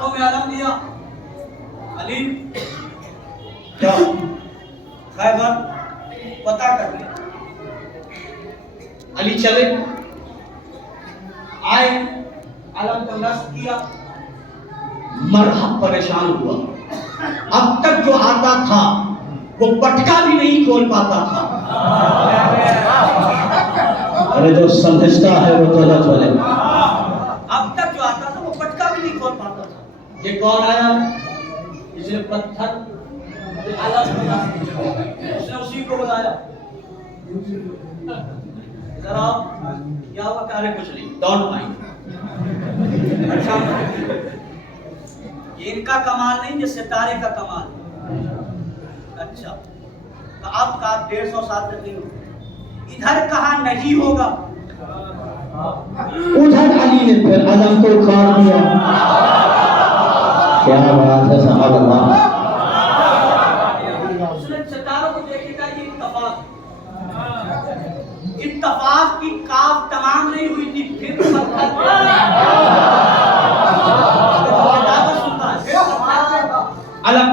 हाथों में अलम दिया, अली क्या खैबर पता कर लिया। अली चले आए, अलम को नस्ब किया, मरहब परेशान हुआ। अब तक जो आता था वो पटका भी नहीं खोल पाता था। अरे जो समझता है वो तो लत वाले। अब तक जो आता था वो पटका भी नहीं खोल पाता था। ये कौन आया? इसने पत्थर उसने उसी को बुलाया, जरा क्या हुआ? कह रहे कुछ नहीं, डोंट माइंड। अच्छा, ये इनका कमाल नहीं, ये सितारे का कमाल। अच्छा, तो अब का 150 साल तक नहीं होगा, इधर कहा नहीं होगा, उधर अली ने फिर अलम को उखाड़ दिया। क्या बात है साहब अल्लाह। उसने सितारों को देखेगा, ये इत्तफाक की काफ तमाम नहीं हुई थी, फिर अलम।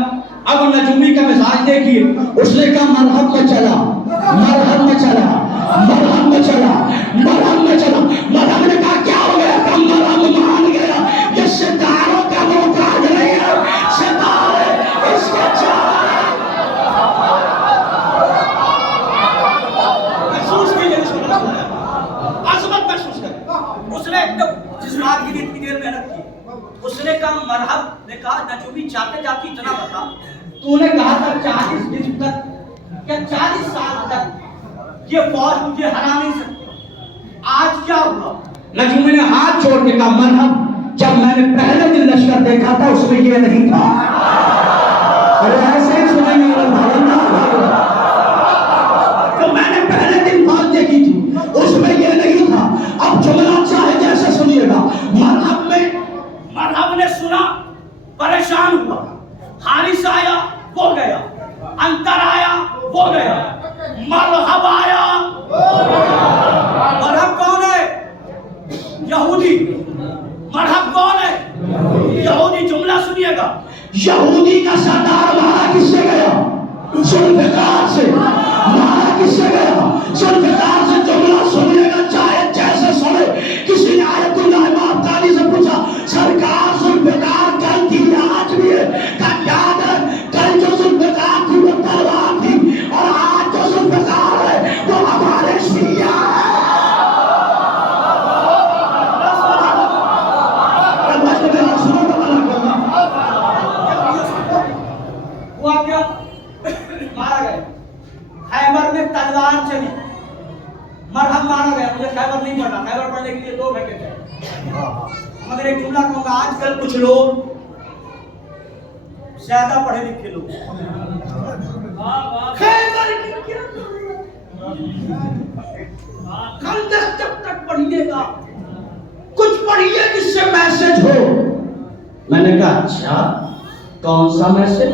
अब नजूमी का मिजाज देखिए, उसने कहा मरहब में चला, मरहब में चला, मरहब में चला, मरहब में चला। मरहब ने कहा क्या हो गया? कम मरहब मान गया, ये सितारों का मोहताज नहीं है, सितारे इसके महसूस कीजिए, अजमत महसूस करें। उसने एकदम जिस बात के लिए इतनी देर मेहनत की, उसने कहा मरहब ने कहा नजूमी जाते जाते इतना बता, तूने कहा था 40 दिन तक या 40 साल तक ये फौज मुझे हरा नहीं सकती, आज क्या हुआ? नजूमी ने हाथ छोड़ के कहा मरहब, जब मैंने पहले दिन लश्कर देखा था उसमें ये नहीं था। अरे ऐसे ही सुनेंगे तो मैंने पहले दिन फौज देखी थी, उसमें ये नहीं था। अब जुमला चाहे जैसे सुनिएगा। मरहब ने सुना, परेशान हुआ। हारिस आया, वो गया, अंतर आया, वो गया, मरहब आया। मरहब कौन है? यहूदी। मरहब कौन है? यहूदी। जुमला सुनिएगा, यहूदी का सरदार मारा किससे गया? जुल्फिकार से। मारा किससे गया? जुल्फिकार से। जुमला सुनिएगा चाहे जैसे सुने। किसी ने आयतुल्लाह इमाम ताली से पूछा, सरकार जुल्फिकार कल थी आज भी है? याद है, कल जो जुल्फिकार थी वो तलवार थी, और आज जो जुल्फिकार है वो हमारे शिया है। हुआ क्या? मारा गया। खैबर में तलवार चली, मरहब मारा गया। मुझे खैबर नहीं पढ़ना, खैबर पढ़ने के लिए 2 घंटे थे। मगर एक जुमला कहूंगा, आजकल कुछ लोग ज्यादा पढ़े लिखे लोग खैबर की क्या खंदक जब तक पढ़िएगा, कुछ पढ़िए जिससे मैसेज हो। मैंने कहा अच्छा, कौन सा मैसेज?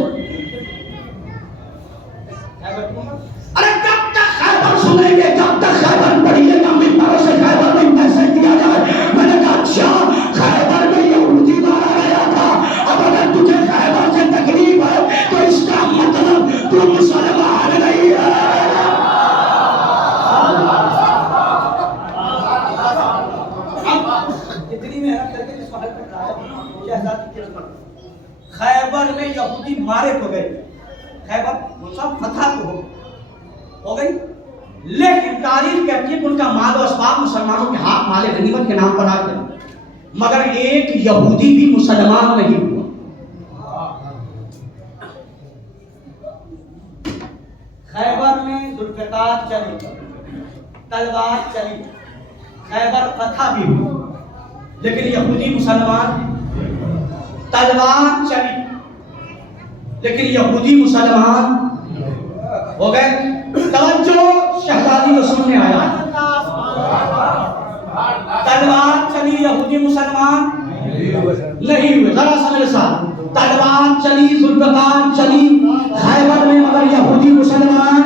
अरे कब तक खैबर सुनेंगे, कब तक खैबर पढ़िएगा? मिंबरों से खैबर में मैसेज दिया जाए। मैंने कहा अच्छा, खैबर में यहूदी मारा गया था। अब अगर तुझे खैबर से तकलीफ है तो इसका मतलब तू मुसलमान नहीं है। इतनी मेहनत करके जिस महल तक आया, शहजादी की रस्म। खैबर में यहूदी मारे तो गए, खैबर सब फतह तो हो गई, लेकिन तारीख कहती है कि उनका माल और अस्बाब मुसलमानों के हाथ माले गनीमत के नाम पर आ गए, मगर एक यहूदी भी मुसलमान नहीं हुआ। खैबर में जुल्फिकार चली, तलवार चली, खैबर फतह भी हुई, लेकिन यहूदी मुसलमान। तलवार चली लेकिन यहूदी मुसलमान हो गए। तवज्जो, शहजादी को सुनने आया। तलवार चली, यहूदी मुसलमान नहीं हुए। जरा सा मेरे साथ, तलवार चली, जुल्फिकार चली खैबर में, मगर यहूदी मुसलमान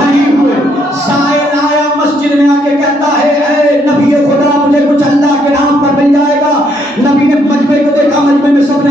नहीं हुए। साहिल आया मस्जिद में आके कहता है, ए नबी खुदा, मुझे कुछ अल्लाह के नाम पर मिल जाएगा। नबी ने मजमे को देखा, मजमे में सबने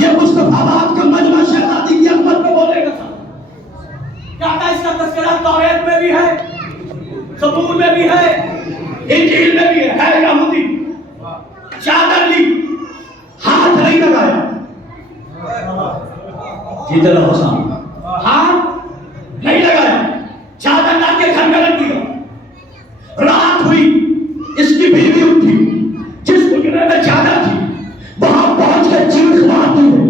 ये मुस्तफाबाद का मजमा शहजादी की अजमत पे बोलेगा। क्या था इसका तस्करा तौरात में भी है, ज़बूर में भी है, इंजील में भी है यहूदी। चादर ली, हाथ नहीं लगाया, जितना हुसान हाथ नहीं लगाया, चादर ला के घर में रख दिया। रात हुई, इसकी बीवी उठी, जिस गुजरे में चादर थी वहां पहुंच के चीख मारती है।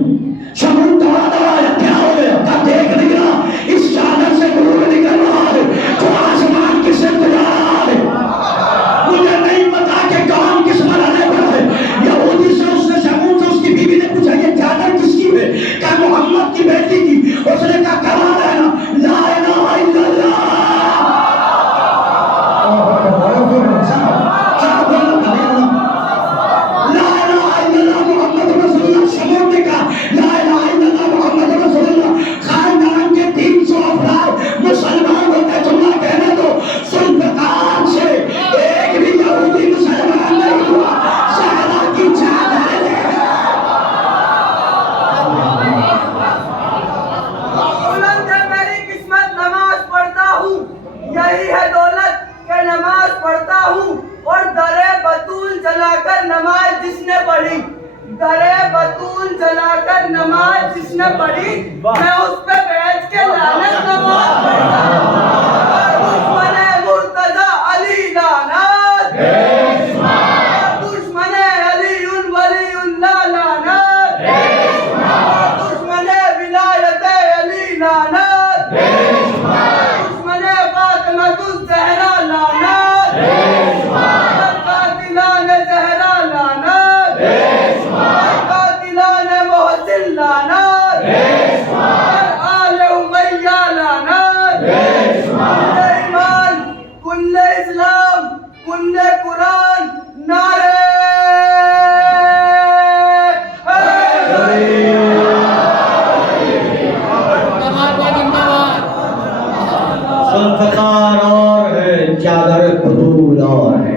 शमून दौड़ा आया, क्या हो गया? क्या देख नहीं रहा इस चादर से नूर निकल रहा है जो आसमान की सिमत जा रहा है। मुझे नहीं पता कि कौन किस मरहले पर है। यहूदी से उसने शमून से उसकी बीवी ने पूछा ये चादर किसकी है? क्या मोहम्मद की बेटी की? उसने कहा कमा रहना ला इलाहा इल्लल्लाह। मुसलमान होते जुमला कहने दो, जुल्फ़िकार से एक भी यहूदी मुसलमान नहीं हुआ। ज़हरा की चादर बुलंद है मेरी किस्मत, नमाज पढ़ता हूँ, यही है दौलत के नमाज पढ़ता हूँ। और दरे बतूल जलाकर नमाज जिसने पढ़ी, दरे बतूल जलाकर नमाज जिसने पढ़ी, मैं उस पे बैठ के लानत नमाज पढ़ता हूँ। दुश्मने मुर्तजा अली लानत, दुश्मने अलीउन वलीउल्लाह लानत, दुश्मने विलायत अली लानत, दुश्मने फातिमातुज़ ज़हरा लानत, कातिलाने ज़हरा लानत, कातिलाने मोहसिन लानत, आले उमैया लानत। कुल्ले ईमान, कुल्ले इस्लाम, कुल्ले कुरान, नारे जुल्फ़िकार और है, चादर बतूल और है।